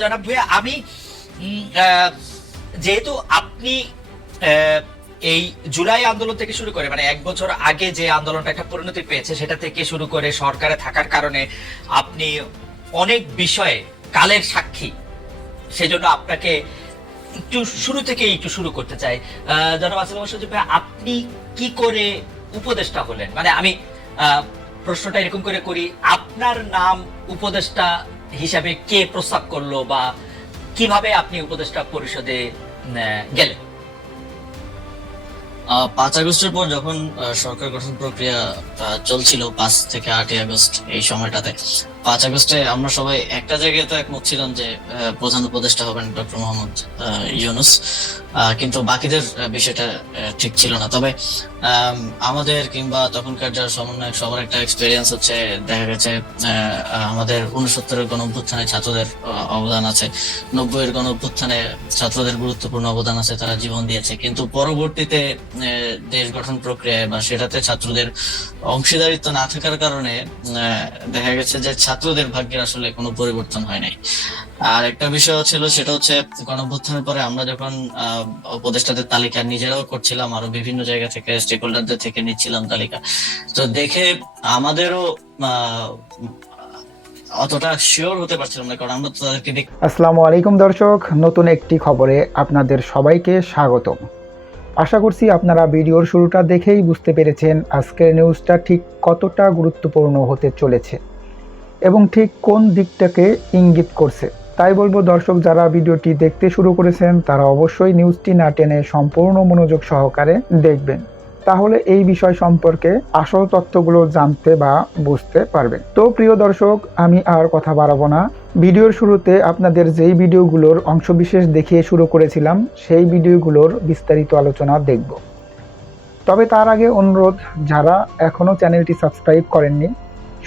জনাব ভূঁইয়া, আমি যেহেতু আপনি এই জুলাই আন্দোলন থেকে শুরু করে মানে 1 বছর আগে যে আন্দোলনটা একটা পরিণতি পেয়েছে সেটা থেকে শুরু করে সরকারে থাকার কারণে আপনি অনেক বিষয়ে কালের সাক্ষী, সেজন্য আপনাকে একটু শুরু থেকে একটু শুরু করতে চাই। জনাব আসিফ মোহাম্মদ সজীব ভাই, আপনি কি করে উপদেষ্টা হলেন? মানে আমি প্রশ্নটা এরকম করে করি, আপনার নাম উপদেষ্টা হিসাবে কে প্রস্তাব করলো বা কিভাবে আপনি উপদেষ্টা পরিষদে গেলেন? 5 আগস্টের পর যখন সরকার গঠন প্রক্রিয়া চলছিল, 5 থেকে 8 আগস্ট এই সময়টাতে, 5 আগস্টে আমরা সবাই একটা জায়গায় তো একমত ছিলাম যে প্রধান উপদেষ্টা হবেন ডক্টর মোহাম্মদ ইউনূস, কিন্তু বাকিদের বিষয়টা ঠিক ছিল না। তবে আমাদের কিংবা তখনকার যারা সমন্বয়ক সবার একটা এক্সপেরিয়েন্স হচ্ছে, দেখা গেছে আমাদের 69-এর গণ অভ্যুত্থানে ছাত্রদের অবদান আছে, 90-এর গণ অভ্যুত্থানে ছাত্রদের গুরুত্বপূর্ণ অবদান আছে, তারা জীবন দিয়েছে। কিন্তু পরবর্তীতে দেশ গঠন প্রক্রিয়ায় বা সেটাতে ছাত্রদের অংশীদারিত্ব না থাকার কারণে দেখা গেছে যে ছাত্রদের ভাগ্যের আসলে কোনো পরিবর্তন হয় নাই। আর একটা বিষয় ছিল, সেটা হচ্ছে গণঅভ্যুত্থানের পরে আমরা যখন উপদেষ্টাদের তালিকা নিজেরাও করছিলাম, আরো বিভিন্ন জায়গা থেকে স্টেক হোল্ডারদের থেকে নিচ্ছিলাম তালিকা, তো দেখে আমাদেরও অতটা শিওর হতে পারছিলাম না, কারণ আমরা তো তাদেরকে আসসালামু আলাইকুম দর্শক, নতুন একটি খবরে আপনাদের সবাইকে স্বাগতম। আশা করছি আপনারা ভিডিওর শুরুটা দেখেই বুঝতে পেরেছেন আজকের নিউজটা ঠিক কতটা গুরুত্বপূর্ণ হতে চলেছে এবং ঠিক কোন দিকটাকে ইঙ্গিত করছে। তাই বলবো দর্শক, যারা ভিডিওটি দেখতে শুরু করেছেন তারা অবশ্যই নিউজটি না টেনে সম্পূর্ণ মনোযোগ সহকারে দেখবেন, তাহলে এই বিষয় সম্পর্কে আসল তথ্যগুলো জানতে বা বুঝতে পারবেন। তো প্রিয় দর্শক, আমি আর কথা বাড়াবো না। ভিডিওর শুরুতে আপনাদের যেই ভিডিওগুলোর অংশবিশেষ দেখিয়ে শুরু করেছিলাম সেই ভিডিওগুলোর বিস্তারিত আলোচনা দেখব। তবে তার আগে অনুরোধ, যারা এখনও চ্যানেলটি সাবস্ক্রাইব করেননি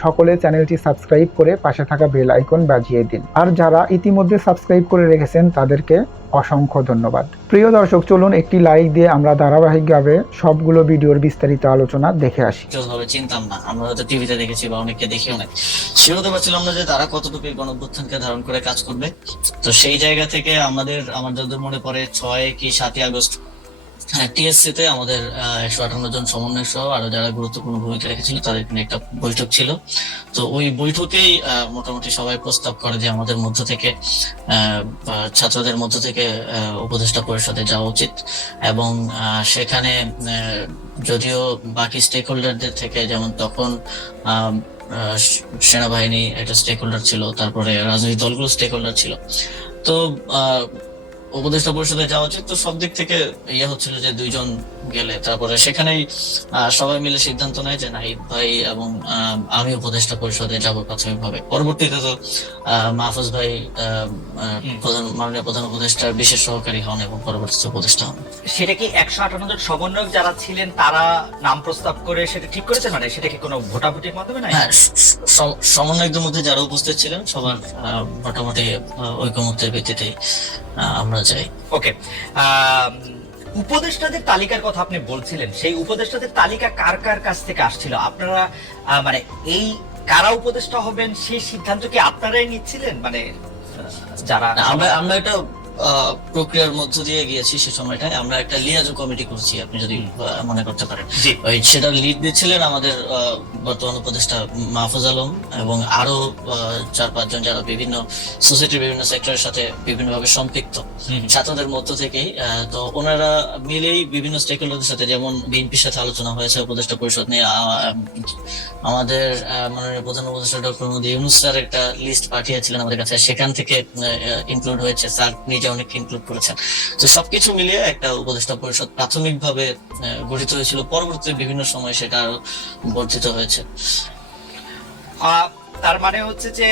সকলে চ্যানেলটি সাবস্ক্রাইব করে পাশে থাকা বেল আইকন বাজিয়ে দিন, আর যারা ইতিমধ্যে সাবস্ক্রাইব করে রেখেছেন তাদেরকে অসংখ্য ধন্যবাদ। প্রিয় দর্শক, চলুন একটি লাইক দিয়ে আমরা ধারাবাহিকভাবে সবগুলো ভিডিওর বিস্তারিত আলোচনা দেখে আসি। ভাবে চিনতাম না, আমরা হয়তো টিভিতে দেখেছি বা অনেককে দেখিও নাই, শিওর হতে পারছিলাম না যে তারা কতটুকু গণঅভ্যুত্থানকে ধারণ করে কাজ করবে। তো সেই জায়গা থেকে আমার যতদূর মনে পড়ে 6 কি 7 আগস্ট টিএসসি তে আমাদের 158 জন সমন্বয়ক সহ আরো যারা গুরুত্বপূর্ণ ভূমিকা রেখেছিল তাদের নিয়ে একটা বৈঠক ছিল। তো ওই বৈঠকেই মোটামুটি সবাই প্রস্তাব করে যে আমাদের মধ্য থেকে ছাত্রদের মধ্য থেকে উপদেষ্টা পরিষদে যাওয়া উচিত। এবং সেখানে যদিও বাকি স্টেক হোল্ডারদের থেকে, যেমন তখন সেনাবাহিনী একটা স্টেক হোল্ডার ছিল, তারপরে রাজনৈতিক দলগুলো স্টেক হোল্ডার ছিল, তো উপদেষ্টা পরিষদে যাওয়া উচিত। তো সব দিক থেকে ইয়ে হচ্ছিল যে 2 জন গেলে, তারপরে সেখানেই সবাই মিলে সিদ্ধান্ত নেয় যে নাহিদ ভাই এবং আমি উপদেষ্টা পরিষদে যাব প্রাথমিকভাবে। পরবর্তীতে তো মাহফুজ ভাই মাননীয় প্রধান উপদেষ্টার বিশেষ সহকারী হন এবং পরবর্তীতে উপদেষ্টা হন। সেটা কি 158 জন সমন্বয়ক যারা ছিলেন তারা নাম প্রস্তাব করে সেটা ঠিক করেছেন? মানে সেটা কি কোনো ভোটাভুটির মাধ্যমে না? হ্যাঁ, সমন্বয়কদের মধ্যে যারা উপস্থিত ছিলেন সবার মোটামুটি ঐকমত্যের ভিত্তিতে আমরা যাই। ওকে, উপদেষ্টাদের তালিকার কথা আপনি বলছিলেন, সেই উপদেষ্টাদের তালিকা কার কার কাছ থেকে আসছিল? আপনারা মানে এই কারা উপদেষ্টা হবেন সেই সিদ্ধান্ত কি আপনারাই নিচ্ছিলেন? মানে যারা আমরা একটা প্রক্রিয়ার মধ্য দিয়ে গিয়েছি, সে সময়টায় আমরা একটা লিয়াজো কমিটি করছি, আপনি যদি মনে করতে পারেন। সেটা লিড দিচ্ছিলেন আমাদের বর্তমান উপদেষ্টা মাহফুজ আলম এবং আরো 4-5 জন যারা বিভিন্ন সোসাইটির বিভিন্ন সেক্টরের সাথে বিভিন্নভাবে সম্পৃক্ত ছাত্রদের মধ্য থেকেই। তো ওনারা মিলেই বিভিন্ন স্টেক হোল্ডারদের সাথে, যেমন বিএনপির সাথে আলোচনা হয়েছে উপদেষ্টা পরিষদ নিয়ে, আমাদের মাননীয় প্রধান উপদেষ্টা ডক্টর মোহাম্মদ ইউনূস স্যার একটা লিস্ট পাঠিয়েছিলেন আমাদের কাছে, সেখান থেকে ইনক্লুড হয়েছে, স্যার নিজে অনেক ইনক্লুড করেছেন। তো সবকিছু মিলিয়ে একটা উপদেষ্টা পরিষদ প্রাথমিকভাবে গঠিত হয়েছিল, পরবর্তীতে বিভিন্ন সময় সেটা আরো বর্ধিত হয়েছে। তার মানে হচ্ছে যে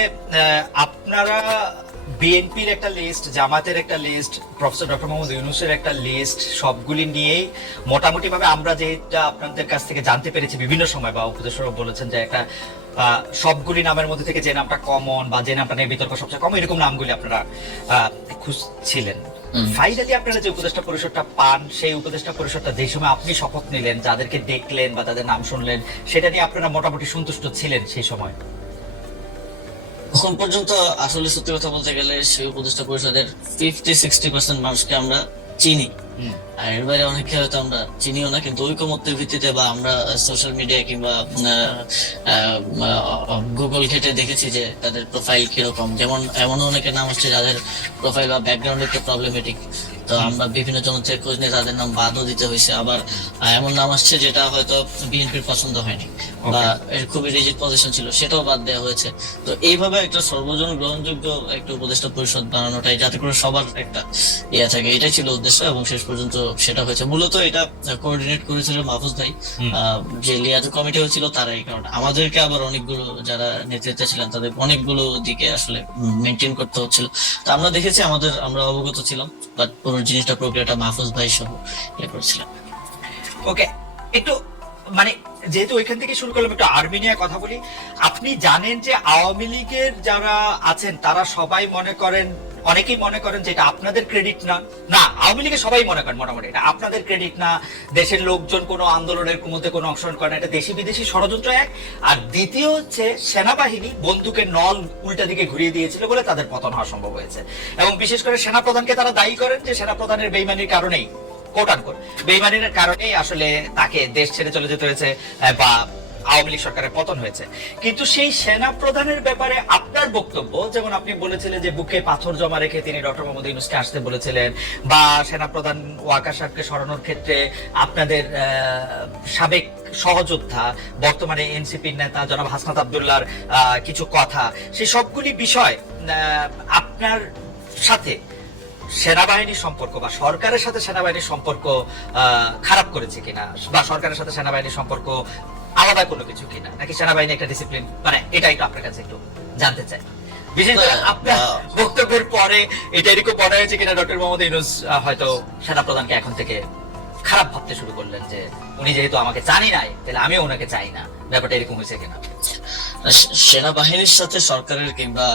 আপনারা বিএনপির একটা লিস্ট, জামাতের একটা লিস্ট, প্রফেসর ডক্টর মোহাম্মদ ইউনূসের একটা লিস্ট, সবগুলি নিয়েই মোটামুটি ভাবে আমরা যেটা আপনাদের কাছ থেকে জানতে পেরেছি বিভিন্ন সময়, বা উপদেষ্টারা বলেছেন যে একটা সবগুলি নামের মধ্যে থেকে যে নামটা কমন বা যে নামটা নিয়ে বিতর্ক সবচেয়ে কম, এরকম নামগুলি আপনারা খুঁজছিলেন। ফাইনালি আপনারা যে উপদেষ্টা পরিষদটা পান, সেই উপদেষ্টা পরিষদটা যে সময় আপনি শপথ নিলেন, যাদেরকে দেখলেন বা তাদের নাম শুনলেন, সেটা নিয়ে আপনারা মোটামুটি সন্তুষ্ট ছিলেন সেই সময়? এখন পর্যন্ত আসলে সত্যি কথা বলতে গেলে সেই উপদেষ্টা পরিষদের 50-60% মানুষকে আমরা চিনি, হুম। আর এর বাইরে অনেকে হয়তো আমরা চিনিও না, কিন্তু ঐকমত্যের ভিত্তিতে বা আমরা সোশ্যাল মিডিয়া কিংবা গুগল ঘেটে দেখেছি যে তাদের প্রোফাইল কিরকম। যেমন এমন অনেকের নাম হচ্ছে যাদের প্রোফাইল বা ব্যাকগ্রাউন্ড একটু প্রবলেমেটিক, তো আমরা বিভিন্ন জন থেকে খোঁজ নিয়ে তাদের নাম বাদও দিতে হয়েছে। আবার এমন নাম আসছে যেটা হয়তো বিএনপির পছন্দ হয়নি বা এর খুবই রিজিড পজিশন ছিল, সেটাও বাদ দেওয়া হয়েছে। তো এইভাবে একটা সর্বজন গ্রহণযোগ্য একটা উপদেষ্টা পরিষদ বানানোটাই, যাতে করে সবার একটা ইয়ে থাকে, এটাই ছিল উদ্দেশ্য এবং শেষ পর্যন্ত সেটা হয়েছে। মূলত এটা কোঅর্ডিনেট করেছিলেন মাহফুজ ভাই, যে লিয়াজু কমিটি হয়েছিল তারাই। কারণ আমাদেরকে আবার অনেকগুলো যারা নেতৃত্বে ছিলেন তাদের অনেকগুলো দিকে আসলে মেনটেন করতে হচ্ছিল। তো আমরা দেখেছি, আমরা অবগত ছিলাম, বাট পুরো জিনিসটা প্রক্রিয়াটা মাহফুজ ভাই সহ ইয়ে করেছিলেন। ওকে, একটু মানে যেহেতু ওইখান থেকে শুরু করলাম, একটু আর্মেনিয়া কথা বলি। আপনি জানেন যে আওয়ামী লীগের যারা আছেন তারা সবাই মনে করেন, অনেকেই মনে করেন যে এটা আপনাদের ক্রেডিট না। না, আওয়ামী লীগের সবাই মনে করেন মোটামুটি এটা আপনাদের ক্রেডিট না, দেশের লোকজন কোনো আন্দোলনের মধ্যে কোনো অংশগ্রহণ করে না, এটা দেশি বিদেশি ষড়যন্ত্র এক। আর দ্বিতীয় হচ্ছে সেনাবাহিনী বন্দুকের নল উল্টা দিকে ঘুরিয়ে দিয়েছিল বলে তাদের পতন হওয়া সম্ভব হয়েছে। এবং বিশেষ করে সেনাপ্রধানকে তারা দায়ী করেন যে সেনাপ্রধানের বেইমানির কারণেই, কোট আনকোট বেইমানির কারণেই আসলে তাকে দেশ ছেড়ে চলে যেতে হয়েছে বা আওয়ামী লীগ সরকারের পতন হয়েছে। কিন্তু সেই সেনা প্রধানের ব্যাপারে আপনার বক্তব্য, যেমন আপনি বলেছিলেন যে বুকে পাথর জমা রেখে তিনি ডক্টর মোহাম্মদ ইউনূসকে আসতে বলেছিলেন, বা সেনা প্রধান ওয়াকার সাহেবকে সরানোর ক্ষেত্রে আপনাদের সাবেক সহযোদ্ধা বর্তমানে এনসিপির নেতা জনাব হাসনাত আব্দুল্লাহর কিছু কথা, সেই সবগুলি বিষয় আপনার সাথে সেনাবাহিনীর সম্পর্ক বা সরকারের সাথে সেনাবাহিনীর সম্পর্ক খারাপ করেছে কিনা, বা সরকারের সাথে সেনাবাহিনীর সম্পর্ক আলাদা কোনো কিছু কিনা, নাকি সেনাবাহিনী একটা ডিসিপ্লিন, মানে এটাই তো আপনার কাছে একটু জানতে চাই। বিশেষ করে আপনার বক্তব্যের পরে এটা এরকম মনে হয়েছে কিনা ডক্টর মোহাম্মদ ইউনূস হয়তো সেনাপ্রধানকে এখন থেকে খারাপ ভাবতে শুরু করলেন যে উনি যেহেতু আমাকে জানি নাই তাহলে আমিও ওনাকে চাই না, ব্যাপারটা এরকম হয়েছে কিনা? সেনাবাহিনীর সাথে সরকারের কিংবা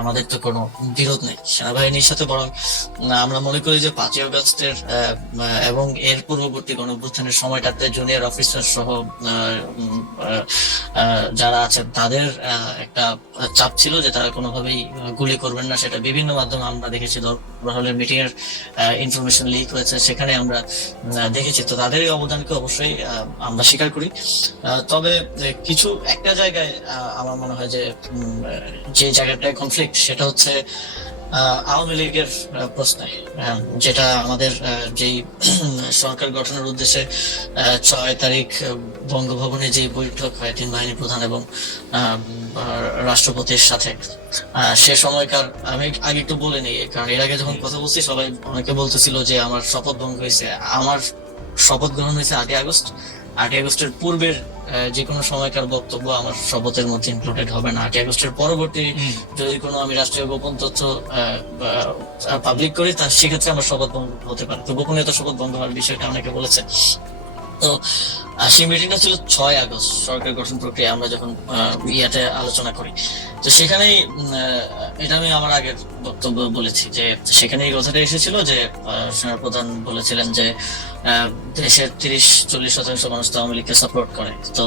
আমাদের তো কোনো বিরোধ নেই। সেনাবাহিনীর সাথে বরং আমরা মনে করি যে 5ই আগস্টের এবং এর পূর্ববর্তী গণঅভ্যুত্থানের সময়টাতে জুনিয়র অফিসার সহ যারা আছেন তাদের একটা চাপ ছিল যে তারা কোনোভাবেই গুলি করবেন না। সেটা বিভিন্ন মাধ্যমে আমরা দেখেছি, দরবারের মিটিং এর ইনফরমেশন লিক হয়েছে, সেখানে আমরা দেখেছি। তো তাদের এই অবদানকে অবশ্যই আমরা স্বীকার করি। তবে কিছু একটা জায়গায় আমার মনে হয় যে জায়গাটায় কনফ্লিক্ট, সেটা হচ্ছে আওয়ামী লীগের প্রশ্নে, যেটা আমাদের যেই সরকার গঠনের উদ্দেশ্যে 6 তারিখ বঙ্গভবনে যে বৈঠক হয় 3 বাহিনী প্রধান এবং রাষ্ট্রপতির সাথে, সে সময়কার আমি আগে একটু বলে নিই, কারণ এর আগে যখন কথা বলছি সবাই অনেকে বলতেছিল যে আমার শপথ ভঙ্গ হয়েছে। আমার শপথ গ্রহণ হয়েছে 8ই আগস্ট। 8ই আগস্টের পূর্বের যে কোনো সময়কার বক্তব্য আমার শপথের মধ্যে ইনক্লুডেড হবে না। 8ই আগস্টের পরবর্তী যদি কোনো আমি রাষ্ট্রীয় গোপন তথ্য পাবলিক করি, তার সেক্ষেত্রে আমার শপথ ভঙ্গ হতে পারে। তো গোপনীয়তা শপথ ভঙ্গ হওয়ার বিষয়টা অনেকে বলেছে। তো সেই মিটিংটা ছিল 6 আগস্ট, সরকার গঠন প্রক্রিয়া আমরা যখন ইয়াতে আলোচনা করি। তো সেখানেই এটা আমি আমার আগের বক্তব্য বলেছি যে সেখানে এই কথাটা এসেছিল যে সেনাপ্রধান বলেছিলেন যে দেশের 30-40% মানুষ তো আওয়ামী লীগকে সাপোর্ট করে। তো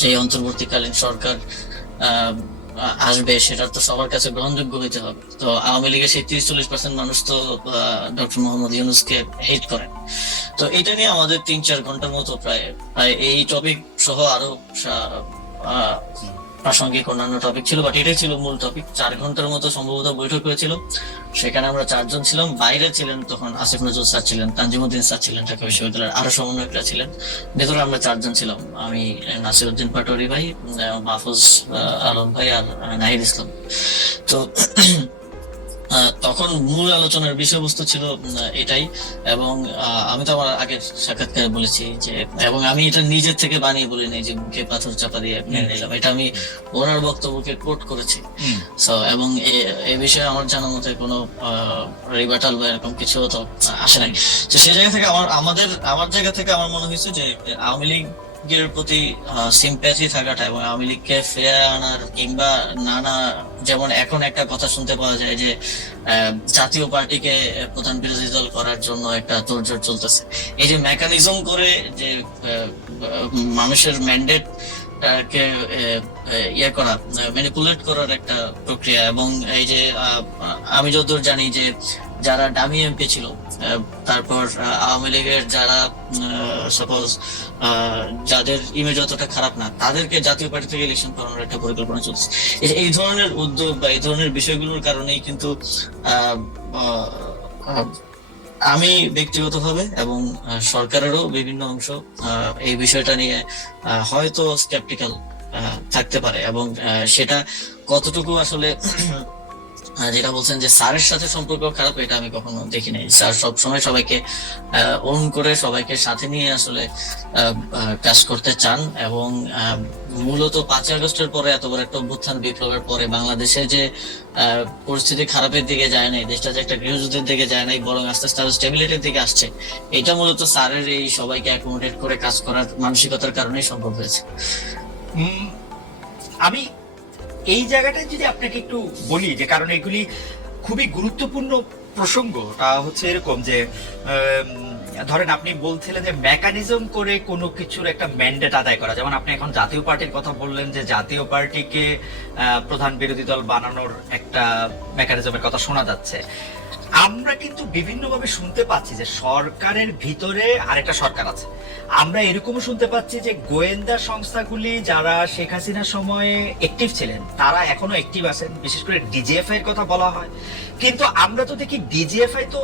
যে অন্তর্বর্তীকালীন সরকার আসবে সেটা তো সবার কাছে গ্রহণযোগ্য হইতে হবে। তো আওয়ামী লীগের সেই 30-40% মানুষ তো ডক্টর মোহাম্মদ ইউনূসকে হেট করেন। তো এটা নিয়ে আমাদের 3-4 ঘন্টার মতো প্রায় এই টপিক সহ আরো প্রাসঙ্গিক অন্যান্য টপিক ছিল, বাট এটাই ছিল মূল টপিক। 4 ঘন্টার মতো সম্ভবত বৈঠক হয়েছিল। সেখানে আমরা 4 জন ছিলাম। বাইরে ছিলেন তখন আসিফ নজরুল স্যার ছিলেন, তানজিমউদ্দিন স্যার ছিলেন ঢাকা বিশ্ববিদ্যালয়ের, আরো সমন্বয়করা ছিলেন। ভেতরে আমরা 4 জন ছিলাম, আমি, নাসিরউদ্দিন পাটোয়ারি ভাই, মাহফুজ আলম ভাই আর নাহিদ ইসলাম। তো তখন মূল আলোচনার বিষয়বস্তু ছিল এটাই। এবং আমি তো আমার আগের সাক্ষাৎকারে বলেছি যে, এবং আমি এটা নিজের থেকে বানিয়ে বলি নাই যে মুখে পাথর চাপা দিয়ে মেনে নিলাম, এটা আমি ওনার বক্তব্যকে কোট করেছি। এবং এই বিষয়ে আমার জানার মতো কোনো রিবাটাল বা এরকম কিছু তো আসে নাই। তো সেই জায়গা থেকে আমার জায়গা থেকে আমার মনে হয়েছে যে আওয়ামী লীগের প্রতি সিম্প্যাথি থাকাটা এবং আওয়ামী লীগকে ফিরে আনার কিংবা নানা, যেমন এখন একটা কথা শুনতে পাওয়া যায় যে জাতীয় পার্টিকে প্রধান বিরোধী দল করার জন্য একটা তোড়জোড় চলতেছে। এই যে মেকানিজম করে যে মানুষের ম্যান্ডেট কে ইয়ে করা, ম্যানিপুলেট করার একটা প্রক্রিয়া। এবং এই যে আমি যতদূর জানি যে যারা ডামি এমপি ছিল, তারপর আওয়ামী লীগের যারা সাপোজ যাদের ইমেজ অতটা খারাপ না, তাদেরকে জাতীয় পার্টি থেকে ইলেকশন করানোর একটা পরিকল্পনা চলছে। এই ধরনের উদ্যোগ বা এই ধরনের বিষয়গুলোর কারণেই কিন্তু আহ, আহ, আমি ব্যক্তিগতভাবে এবং সরকারেরও বিভিন্ন অংশ এই বিষয়টা নিয়ে হয়তো স্কেপটিক্যাল থাকতে পারে। এবং সেটা কতটুকু আসলে যেটা বলছেন যে স্যারের সাথে সম্পর্ক খারাপ, এটা আমি কখনো দেখি নাই। স্যার সবসময় সবাইকে ওন করে সবাইকে সাথে নিয়ে আসলে কাজ করতে চান। এবং মূলত 5ই আগস্টের পরে, এত বড় একটা অভ্যুত্থান বিপ্লবের পরে বাংলাদেশে যে পরিস্থিতি খারাপের দিকে যায় নাই, দেশটা যে একটা গৃহযুদ্ধের দিকে যায় নাই, বরং আস্তে আস্তে স্টেবিলিটির দিকে আসছে, এটা মূলত স্যারের এই সবাইকে অ্যাকোমোডেট করে কাজ করার মানসিকতার কারণেই সম্ভব হয়েছে। আমি এই জায়গাটায় যদি আপনাকে একটু বলি, যে কারণ এগুলি খুবই গুরুত্বপূর্ণ প্রসঙ্গ। তা হচ্ছে এরকম যে ধরেন আপনি বলছিলেন যে মেকানিজম করে কোনো কিছুর একটা ম্যান্ডেট আদায় করা, যেমন আপনি এখন জাতীয় পার্টির কথা বললেন যে জাতীয় পার্টিকে প্রধান বিরোধী দল বানানোর একটা মেকানিজমের কথা শোনা যাচ্ছে। আমরা কিন্তু বিভিন্নভাবে শুনতে পাচ্ছি যে সরকারের ভিতরে আরেকটা সরকার আছে। আমরা এরকমও শুনতে পাচ্ছি যে গোয়েন্দা সংস্থাগুলি যারা শেখ হাসিনার সময়ে অ্যাক্টিভ ছিলেন তারা এখনো অ্যাক্টিভ আছেন, বিশেষ করে ডিজিএফআই এর কথা বলা হয়। কিন্তু আমরা তো দেখি ডিজিএফআই তো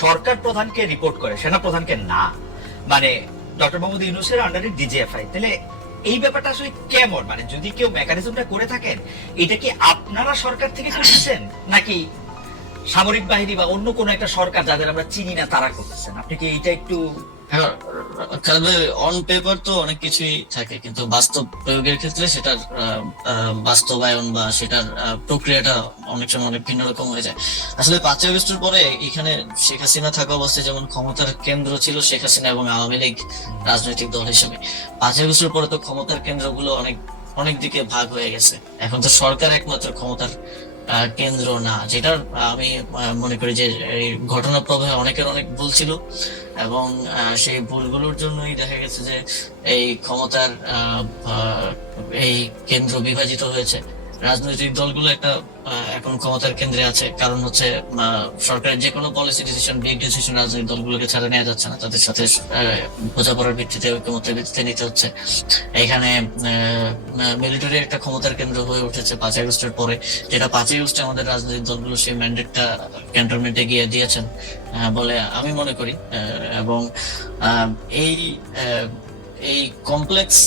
সরকার প্রধানকে রিপোর্ট করে, সেনা প্রধানকে না। মানে ডক্টর মোহাম্মদ ইউনূসের আন্ডারে ডিজিএফআই। তাহলে এই ব্যাপারটা আসলে কেমন? মানে যদি কেউ মেকানিজমটা করে থাকেন, এটা কি আপনারা সরকার থেকে করছেন নাকি সামরিক বাহিনী বা অন্য কোনো একটা সরকার যাদের আমরা চিনি না তারা করতেছেন? আপনি কি এইটা একটু অন পেপার তো অনেক কিছুই থাকে, কিন্তু বাস্তব প্রয়োগের ক্ষেত্রে সেটার বাস্তবায়ন বা সেটার প্রক্রিয়াটা অনেক সময় অনেক ভিন্ন রকম হয়ে যায়। আসলে 5ই আগস্টের পরে এখানে শেখ হাসিনা থাকা অবস্থায় যেমন ক্ষমতার কেন্দ্র ছিল শেখ হাসিনা এবং আওয়ামী লীগ রাজনৈতিক দল হিসেবে, 5ই আগস্টের পরে তো ক্ষমতার কেন্দ্রগুলো অনেক অনেক দিকে ভাগ হয়ে গেছে। এখন তো সরকার একমাত্র ক্ষমতার কেন্দ্র না, যেটার আমি মনে করি যে এই ঘটনা প্রবাহে অনেকের অনেক ভুল ছিল। এবং সেই ভুলগুলোর জন্যই দেখা গেছে যে এই ক্ষমতার এই কেন্দ্র বিভাজিত হয়েছে। রাজনৈতিক দলগুলো একটা এখন ক্ষমতার কেন্দ্রে আছে, কারণ হচ্ছে সরকারের যে কোনো পলিসি ডিসিশন, বিগ ডিসিশন রাজনৈতিক দলগুলোকে ছাড়া নেওয়া যাচ্ছে না, তাদের সাথে বোঝাপড়ার ভিত্তিতে, ঐক্যমতের ভিত্তিতে নিতে হচ্ছে। এখানে মিলিটারি একটা ক্ষমতার কেন্দ্র হয়ে উঠেছে 5ই আগস্টের পরে, যেটা 5ই আগস্টে আমাদের রাজনৈতিক দলগুলো সেই ম্যান্ডেটটা ক্যান্টনমেন্টে গিয়ে দিয়েছেন বলে আমি মনে করি। এবং এই এই কমপ্লেক্স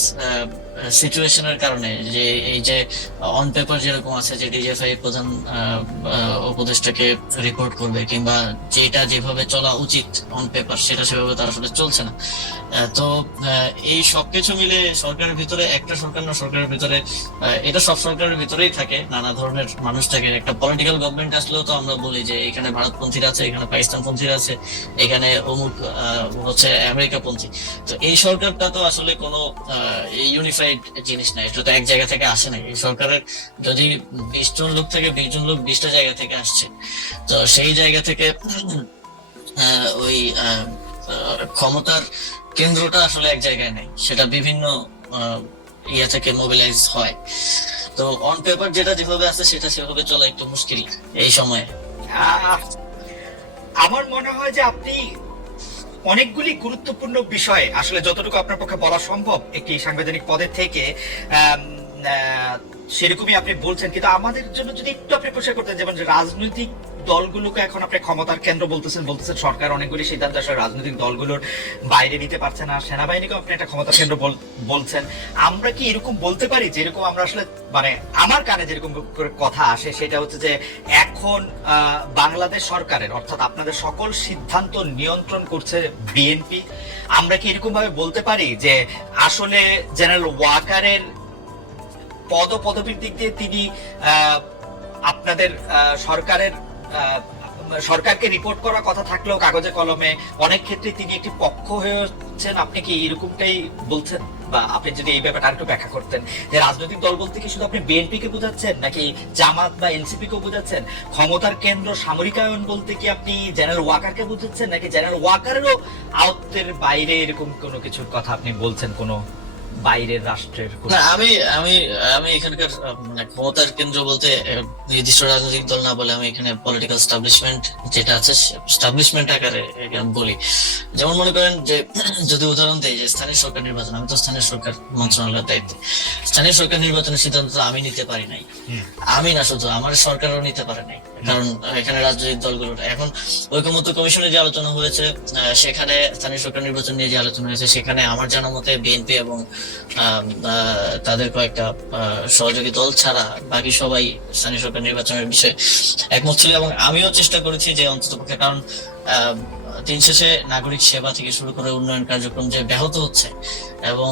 সিচুয়েশনের কারণে যে এই যে অন পেপার যেরকম আছে যে ডিজিএফআই প্রধান উপদেষ্টাকে রিপোর্ট করবে, কিংবা যেটা যেভাবে চলা উচিত অন পেপার সেটা সেভাবে তার আসলে চলছে না। তো এই সবকিছু মিলে সরকারের ভিতরে, একটা সরকার না, সরকারের ভিতরে এটা সব সরকারের ভিতরেই থাকে, নানা ধরনের মানুষ থাকে। একটা পলিটিক্যাল গভর্নমেন্ট আসলেও তো আমরা বলি যে এখানে ভারতপন্থীরা আছে, এখানে পাকিস্তানপন্থীরা আছে, এখানে অমুক হচ্ছে আমেরিকাপন্থী। তো এই সরকারটা তো আসলে কোনো ইউনিফাইড জিনিস না, এটা তো এক জায়গা থেকে আসে না। এই সরকারের যদি 20 জন লোক থেকে 20 জন লোক 20টা জায়গা থেকে আসছে, তো সেই জায়গা থেকে ওই ক্ষমতার কেন্দ্রটা আসলে এক জায়গায় নেই, সেটা বিভিন্ন ইয়ে থেকে মোবিলাইজ হয়। তো অন পেপার যেটা যেভাবে আছে সেটা সেভাবে চলা একটু মুশকিল এই সময়ে। আমার মনে হয় যে আপনি অনেকগুলি গুরুত্বপূর্ণ বিষয়ে আসলে যতটুকু আপনার পক্ষে বলা সম্ভব একটি সাংবিধানিক পদে থেকে সেরকমই আপনি বলছেন। কিন্তু আমাদের জন্য যদি একটু আপনি প্রশ্ন করতেন, যেমন রাজনৈতিক দলগুলোকে এখন আপনি ক্ষমতার কেন্দ্র বলতেছেন, সরকার অনেকগুলি সিদ্ধান্ত আসলে রাজনৈতিক দলগুলোর বাইরে নিতে পারছে না, সেনাবাহিনীকেও আপনি একটা ক্ষমতার কেন্দ্র বলছেন। আমরা কি এরকম বলতে পারি যেরকম আমরা আসলে, মানে আমার কানে যেরকম কথা আসে সেটা হচ্ছে যে এখন বাংলাদেশ সরকারের, অর্থাৎ আপনাদের সকল সিদ্ধান্ত নিয়ন্ত্রণ করছে বিএনপি? আমরা কি এরকম ভাবে বলতে পারি যে আসলে জেনারেল ওয়াকারের পদপদবীর দিক দিয়ে তিনি আপনাদের সরকারকে রিপোর্ট করার কথা থাকলেও কাগজে কলমে অনেক ক্ষেত্রে তিনি একটি পক্ষ হয়েছেন? আপনি কি এরকমটাই বলছেন? বা আপনি যদি এই ব্যাপারটা একটু ব্যাখ্যা করতেন যে রাজনৈতিক দল বলতে কি শুধু আপনি বিএনপি কে বোঝাচ্ছেন নাকি জামাত বা এনসিপি কে বোঝাচ্ছেন? ক্ষমতার কেন্দ্র সামরিকায়ন বলতে কি আপনি জেনারেল ওয়াকারকে বোঝাচ্ছেন নাকি জেনারেল ওয়াকারেরও আয়ত্তের বাইরে এরকম কোনো কিছুর কথা আপনি বলছেন কোনো বাইরের রাষ্ট্রের কোনো- না, আমি আমি আমি এখানকার মানে ক্ষমতার কেন্দ্র বলতে নির্দিষ্ট রাজনৈতিক দল না বলে আমি এখানে পলিটিক্যাল স্টাবলিশমেন্ট যেটা আছে স্টাবলিশমেন্ট আকারে আমি বলি। যেমন মনে করেন যে যদি উদাহরণ দেই যে স্থানীয় সরকার নির্বাচন, আমি তো স্থানীয় সরকার মন্ত্রণালয়ের দায়িত্বে। স্থানীয় সরকার নির্বাচনের সিদ্ধান্ত তো আমি নিতে পারি নাই, আমি না শুধু আমার সরকারও নিতে পারে নাই, কারণ এখানে রাজনৈতিক দলগুলো এখন ঐকমত্য কমিশনে যে আলোচনা হয়েছে সেখানে স্থানীয় সরকার নির্বাচন নিয়ে যে আলোচনা হয়েছে সেখানে আমার জানা মতে বিএনপি এবং তাদের কয়েকটা সহযোগী দল ছাড়া বাকি সবাই স্থানীয় সরকার নির্বাচনের বিষয়ে একমত ছিল। এবং আমিও চেষ্টা করেছি যে অন্ততপক্ষে, কারণ দিন শেষে নাগরিক সেবা থেকে শুরু করে উন্নয়ন কার্যক্রম যে ব্যাহত হচ্ছে এবং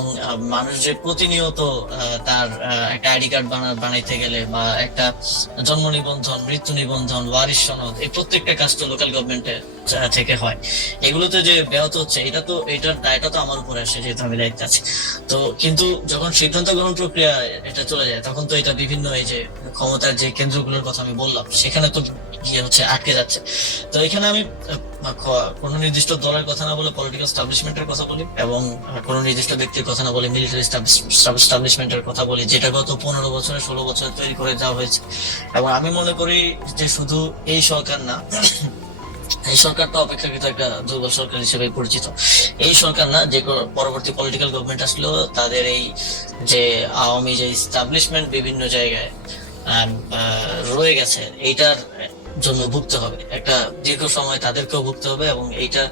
মানুষ যে প্রতিনিয়ত তার একটা আইডি কার্ড বানাইতে গেলে বা একটা জন্ম নিবন্ধন, মৃত্যু নিবন্ধন, ওয়ারিশ সনদ, এই প্রত্যেকটা কাজ তো লোকাল গভর্নমেন্টে থেকে হয়, এগুলোতে যে ব্যাহত হচ্ছে এটার দায়টা তো আমার উপরে আসে যেহেতু আমি দায়িত্বে আছি। তো কিন্তু যখন সিদ্ধান্ত গ্রহণ প্রক্রিয়া এটা চলে যায় তখন তো এটা বিভিন্ন এই যে ক্ষমতার যে কেন্দ্রগুলোর কথা আমি বললাম সেখানে তো গিয়ে হচ্ছে আটকে যাচ্ছে। তো এখানে আমি কোন নির্দিষ্ট দলের কথা না বলে পলিটিক্যাল স্টাবলিশমেন্টের কথা বলি এবং কোন নির্দিষ্ট ব্যক্তির কথা না বলে মিলিটারি স্টাবলিশমেন্টের কথা বলি, যেটা গত 15 বছরে 16 বছরে তৈরি করে যাওয়া হয়েছে। এবং আমি মনে করি যে শুধু এই সরকার না, এই সরকারটা অপেক্ষাকৃত একটা দুর্বল সরকার হিসেবে পরিচিত। এই সরকার না, যে পরবর্তী পলিটিক্যাল গভর্নমেন্ট আসলেও তাদের এই যে আওয়ামী যে এস্টাবলিশমেন্ট বিভিন্ন জায়গায় রয়ে গেছে এইটার জন্য ভুগতে হবে, একটা দীর্ঘ সময় তাদেরকেও ভুগতে হবে এবং এইটা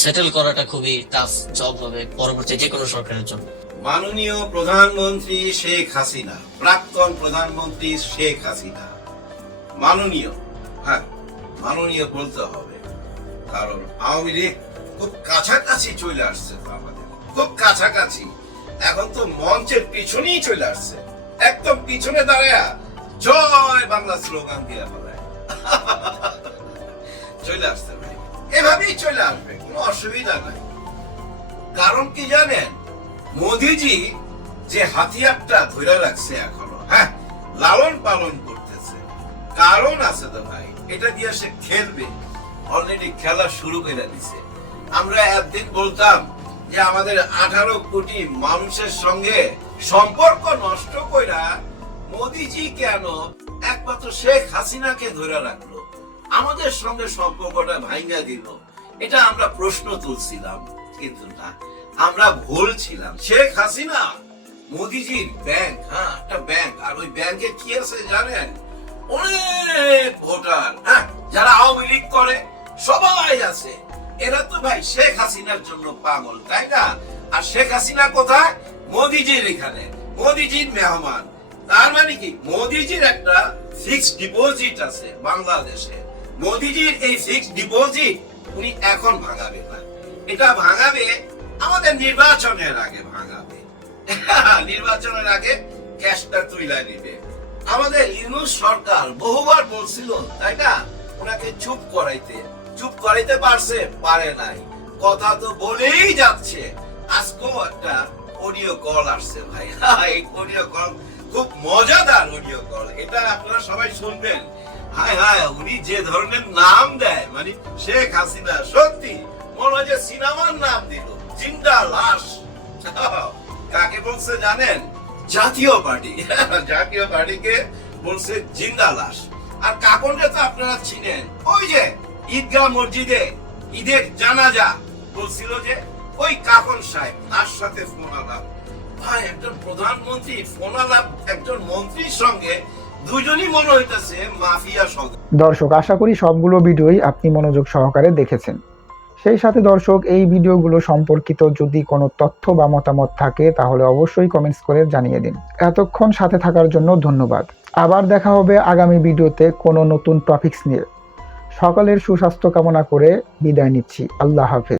সেটেল করাটা খুবই টাফ জব হবে পরবর্তী যে কোনো সরকারের জন্য। মাননীয় প্রধানমন্ত্রী শেখ হাসিনা, প্রাক্তন প্রধানমন্ত্রী শেখ হাসিনা, মাননীয়, হ্যাঁ মাননীয় বলতে হবে, কারণ আওয়ামী লীগ খুব কাছাকাছি চলে আসছে তো আমাদের, খুব কাছাকাছি। এখন তো মঞ্চের পিছনেই চলে আসছে, একদম পিছনে দাঁড়ায় জয় বাংলা স্লোগান দিয়ে ফেলায় চলে আসতে ভাই, এভাবেই চলে আসবে, কোনো অসুবিধা নাই। কারণ কি জানেন, মোদিজি যে হাতিয়ারটা ধরে রাখছে এখনো, হ্যাঁ লালন পালন করতেছে, কারণ আছে তো ভাই, এটা দিয়ে সে খেলবে, অলরেডি খেলা শুরু করে দিছে। আমরা একদিন বলতাম যে আমাদের 18 কোটি মানুষের সঙ্গে সম্পর্ক নষ্ট কইরা মোদিজি কেন একমাত্র শেখ হাসিনাকে ধরে রাখলো, আমাদের সঙ্গে সম্পর্কটা ভাঙ্গা দিল, এটা আমরা প্রশ্ন তুলছিলাম। কিন্তু না, আমরা ভুল ছিলাম। শেখ হাসিনা মোদিজির ব্যাংক, হ্যাঁ একটা ব্যাংক, আর ওই ব্যাংকে কি আছে জানেন, অনেক ভোটার, হ্যাঁ যারা আওয়ামী লীগ করে সবাই আছে। এরা তো ভাই শেখ হাসিনার জন্য পাগল, তাই না? আর শেখ হাসিনা কোথায়? মোদিজির এখানে, মোদিজির মেহমান। তার মানে কি, মোদিজির একটা ফিক্সড ডিপোজিট আছে বাংলাদেশে। মোদিজির এই ফিক্সড ডিপোজিট উনি এখন ভাঙাবে না, এটা ভাঙাবে আমাদের নির্বাচনের আগে ভাঙাবে নির্বাচনের আগে ক্যাশটা তুইলা নিবে। আমাদের ইউনূস সরকার বহুবার বলছিল, তাই না, ওনাকে চুপ করাইতে পারছে, পারে নাই, কথা তো বলেই যাচ্ছে। আজকেও একটা অডিও কল আসছে ভাই, এই অডিও কল খুব মজাদার অডিও কল, এটা আপনারা সবাই শুনবেন। হায় হায়, উনি যে ধরনের নাম দেয়, মানে শেখ হাসিনা সত্যি মনে হয় যে সিনেমার নাম দিল, জিন্দা লাশ। কাকে বলছে জানেন? জাতীয় পার্টি, জাতীয় পার্টিকে বলছে জিন্দা লাশ। আর কাকনকে তো আপনারা চিনেন, ওই যে ঈদগাহ মসজিদে ঈদের জানাজা বলছিল যে ওই কাকন সাহেব, তার সাথে ফোন আলাপ। ভাই একজন প্রধানমন্ত্রী ফোন আলাপ একজন মন্ত্রীর সঙ্গে, দুজনই মনে হইতেছে মাফিয়া সদস্য। দর্শক, আশা করি সবগুলো ভিডিওই আপনি মনোযোগ সহকারে দেখেছেন। সেই সাথে দর্শক, এই ভিডিওগুলো সম্পর্কিত যদি কোনো তথ্য বা মতামত থাকে তাহলে অবশ্যই কমেন্টস করে জানিয়ে দিন। এতক্ষণ সাথে থাকার জন্য ধন্যবাদ। আবার দেখা হবে আগামী ভিডিওতে কোনো নতুন টপিকস নিয়ে। সকলের সুস্বাস্থ্য কামনা করে বিদায় নিচ্ছি। আল্লাহ হাফেজ।